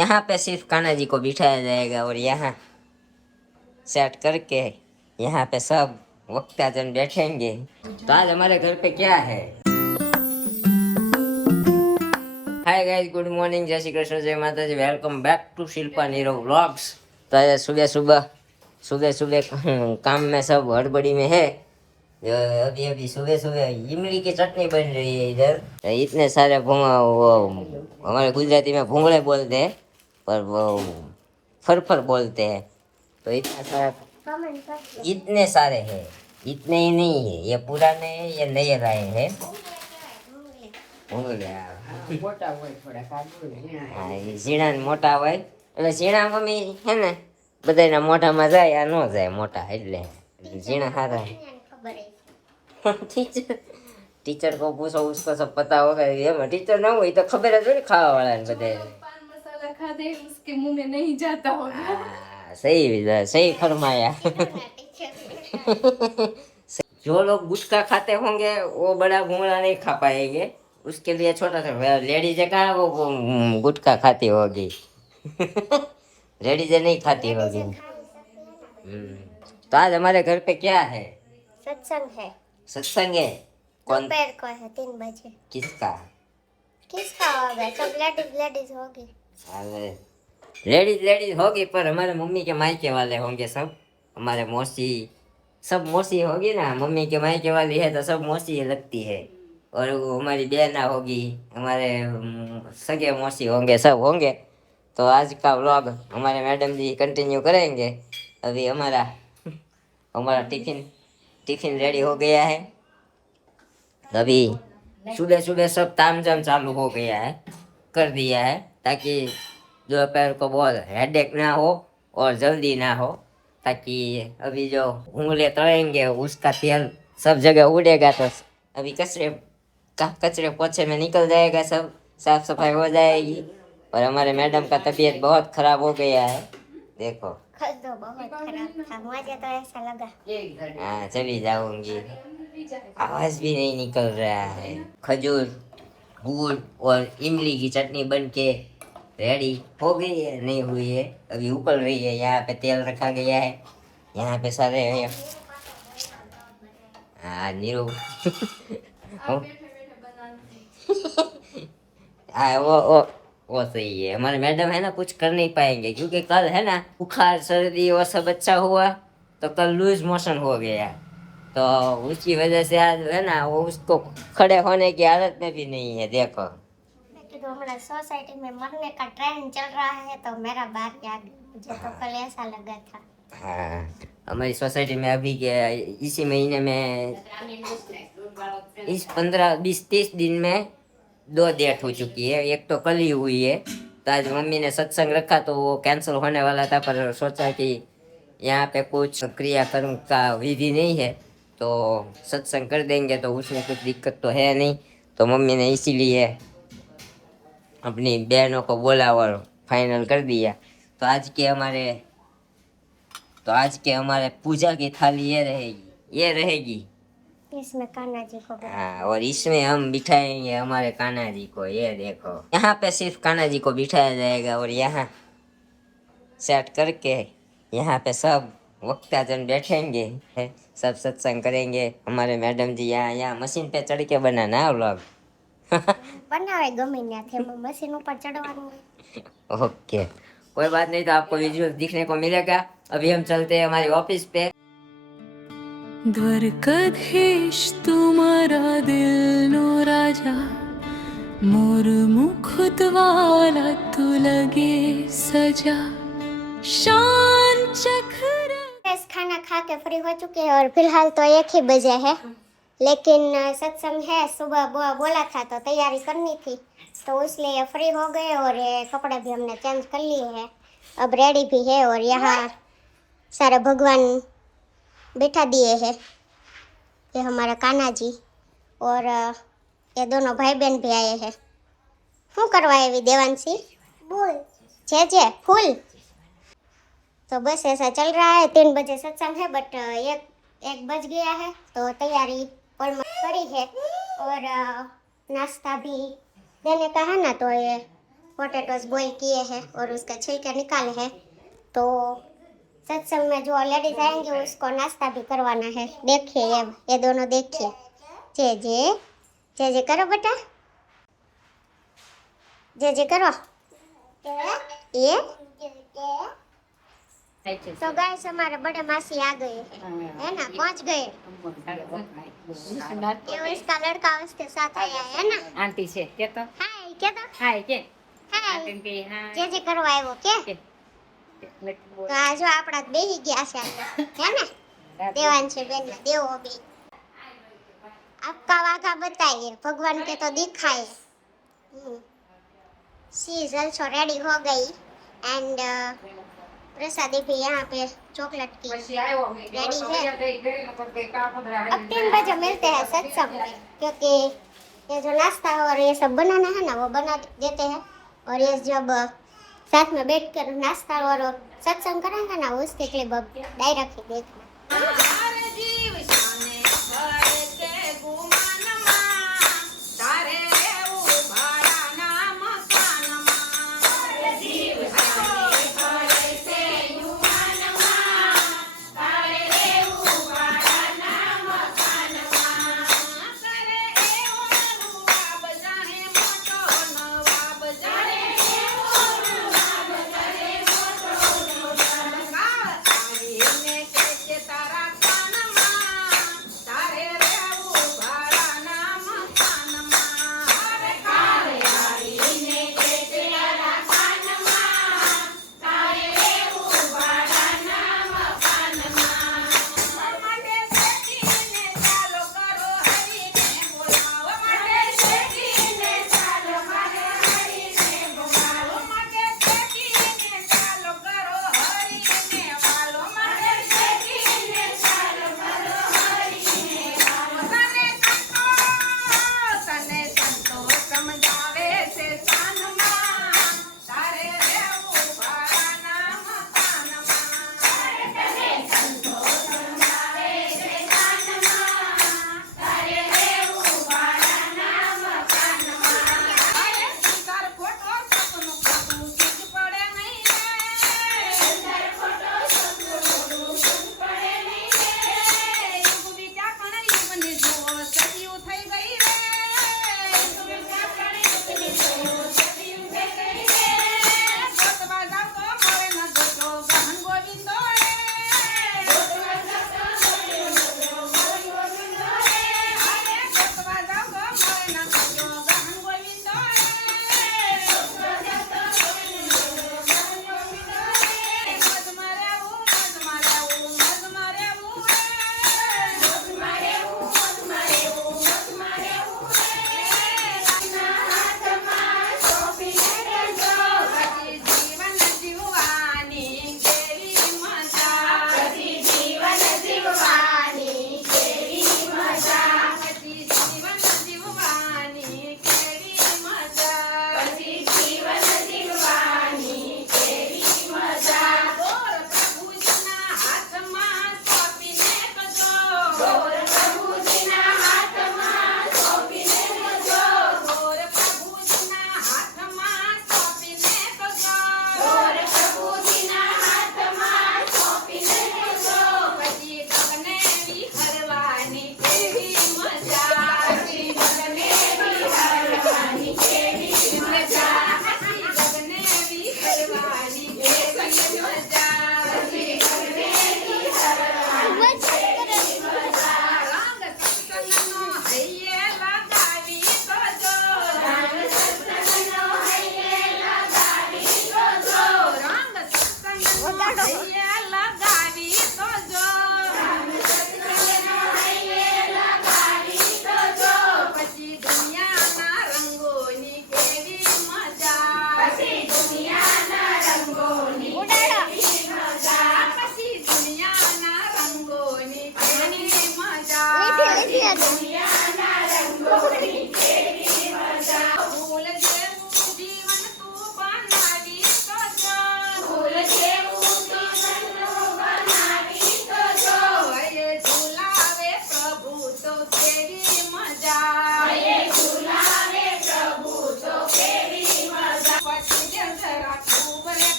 यहाँ पे सिर्फ कान्हा जी को बिठाया जाएगा और यहाँ सेट करके यहाँ पे सब वक्ताजन बैठेंगे। तो आज हमारे घर पे क्या है? हाय गाइस, गुड मॉर्निंग, जय श्री कृष्ण, जय Mata ji, welcome back to Shilpa Nirav vlogs. तो आज सुबह सुबह सुबह काम में सब हड़बड़ी में है। अभी अभी सुबह सुबह इमली की चटनी बन रही है इधर। इतने सारे वो हमारे गुजराती में भूंगड़े बोलते हैं, पर वो फरफर बोलते हैं। तो इतने सारे हैं, इतने ही नहीं है, ये पुराने हैं, ये नए लाए हैं। ઝીણા મોટા હોય એટલે ઝીણા મમ્મી હે ને બધાના મોઢામાં જાય, આ ન જાય મોટા, એટલે ઝીણા સારા। टीचर टीचर को पूछो, उसको सब पता होगा। ये टीचर ना हुई तो खबर है थोड़ी खावा वाला ने बदे। पान मसाला खा दे उसके मुंह में नहीं जाता होगा। सही सही फरमाया। जो लोग गुटखा खाते होंगे वो बड़ा भूंगड़ा नहीं खा पाएंगे, उसके लिए छोटा सा लेडीज का वो गुटखा खाती होगी। लेडीज नहीं खाती होगी। तो आज हमारे घर पे क्या है? सत्संग है। सत्संग है? कौन? दोपहर को है 3 बजे। किसका? किसका होगा? सब लेडीज होगी। अरे लेडीज होगी, पर हमारे मम्मी के मायके वाले होंगे सब। हमारे मौसी, सब मौसी होगी ना, मम्मी के मायके वाली है तो सब मौसी लगती है। और वो हमारी बहना होगी, हमारे सगे मौसी होंगे, सब होंगे। तो आज का व्लॉग हमारे मैडम जी कंटिन्यू करेंगे। अभी हमारा हमारा टिफिन रेडी हो गया है। अभी सुबह सुबह सब तामझाम चालू हो गया है, कर दिया है, ताकि दोपहर को बहुत हेडेक ना हो और जल्दी ना हो। ताकि अभी जो उंगली तड़ेंगे उसका तेल सब जगह उड़ेगा, तो अभी कचरे पोछे में निकल जाएगा, सब साफ सफाई हो जाएगी। और हमारे मैडम का तबीयत बहुत खराब हो गया है, देखो। तो बहुत खराब था, मुझे तो ऐसा लगा। हाँ, चली जाऊंगी, आवाज भी नहीं निकल रहा है। खजूर, गुड़ और इमली की चटनी बन के रेडी हो गई है, नहीं हुई है, अभी उबल रही है। यहाँ पे तेल रखा गया है, यहाँ पे सारे हाँ नीरू। हाँ वो सही है। हमारे मैडम है ना, कुछ कर नहीं पाएंगे, क्योंकि कल है ना बुखार सर्दी वो सब अच्छा हुआ, तो कल लूज मोशन हो गया। तो उसकी वजह से आज है ना वो उसको खड़े होने की हालत में भी नहीं है, देखो। तो हमारा सोसाइटी में मरने का ट्रेंड चल रहा है, तो मेरा बात याद, मुझे तो कल ऐसा लगा था। हाँ, हमारी सोसाइटी में अभी के इसी महीने में इस 15-20-30 दिन में 2 डेथ हो चुकी है। एक तो कल ही हुई है। तो आज मम्मी ने सत्संग रखा तो वो कैंसिल होने वाला था, पर सोचा कि यहाँ पे कुछ क्रियाकर्म का विधि नहीं है, तो सत्संग कर देंगे, तो उसमें कुछ दिक्कत तो है नहीं। तो मम्मी ने इसीलिए अपनी बहनों को बोला और फाइनल कर दिया। तो आज के हमारे पूजा की थाली ये रहेगी। इसमें कान्हा जी को हाँ, और इसमें हम बिठाएंगे हमारे कान्हा जी को, ये देखो। यहाँ पे सिर्फ कान्हा जी को बिठाया जाएगा और यहाँ सेट करके यहाँ पे सब वक्ताजन बैठेंगे, सब सत्संग करेंगे। हमारे मैडम जी यहाँ मशीन पे चढ़ के बनाना है व्लॉग। बनावे गમે ત્યાંથી મશીન ઉપર ચડવાનું। ओके, कोई बात नहीं, तो आपको विजुअल दिखने को मिलेगा। अभी हम चलते हैं हमारी ऑफिस पे। द्वारकाधीश तुम्हारा दिल नो राजा, मोर मुकुट वाला तू लगे सजा, शान चक्र। खाना खा के फ्री हो चुके हैं और फिलहाल तो 1 ही बजे है, लेकिन सत्संग है, सुबह बोला था तो तैयारी करनी थी, तो इसलिए फ्री हो गए और ये कपड़े भी हमने चेंज कर लिए हैं, अब रेडी भी है। और यहाँ सारे भगवान बैठा दिए हैं, ये हमारा कान्हा जी और ये दोनों भाई बहन भी आए हैं। શું કરવા આવી देवांशी? बोल जे फूल। तो बस ऐसा चल रहा है। 3 बजे सत्संग है, बट एक बज गया है, तो तैयारी करी है और नाश्ता भी देने का है ना, तो ये पोटैटोज बॉईल किए हैं और उसका छिलका निकाले हैं। तो सत्संग में जो लेडीज आएंगे उसको नाश्ता भी करवाना है। देखिए ये दोनों देखिए। जे करो बेटा, जे करो ये। तो गाइस हमारे बड़े मासी आ गए हैं, है ना, पहुंच गए। ये इसका लड़का उसके साथ आया है ना। आंटी છે કે તો हाय क्या तो હાય કે हाय આંટી કે હા जे करवा આવ્યો કે એટલે તો આ જો આપણા બેહી ગયા છે અંદર, है ना। देवान से बेन देवो भी आपका वाघा बताइए, भगवान के तो दिखाए। शी इज ऑल्सो रेडी हो गई एंड प्रसादी भी यहाँ पे चॉकलेट की रेडी है। अब 3 बजे मिलते हैं सत्संग में, क्योंकि ये जो नाश्ता और ये सब बनाना है ना वो बना देते हैं, और ये जब साथ में बैठकर नाश्ता और सत्संग करेंगे ना उसके क्लिप अब डायरेक्ट ही देखना।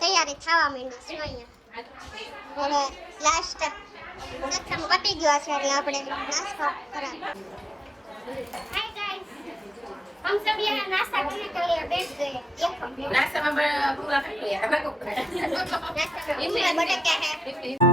તૈયારી થવા માંડી છે અહીંયા હવે લાસ્ટ સત્સંગ પતી ગયો છે એટલે આપણે નાસ્તો કરાવીએ હાય ગાઈસ हम सब यहाँ नाश्ता करने के लिए बैठ गए નાસ્તામાં પૂરા કરી લે. नाश्ता में बटाटा है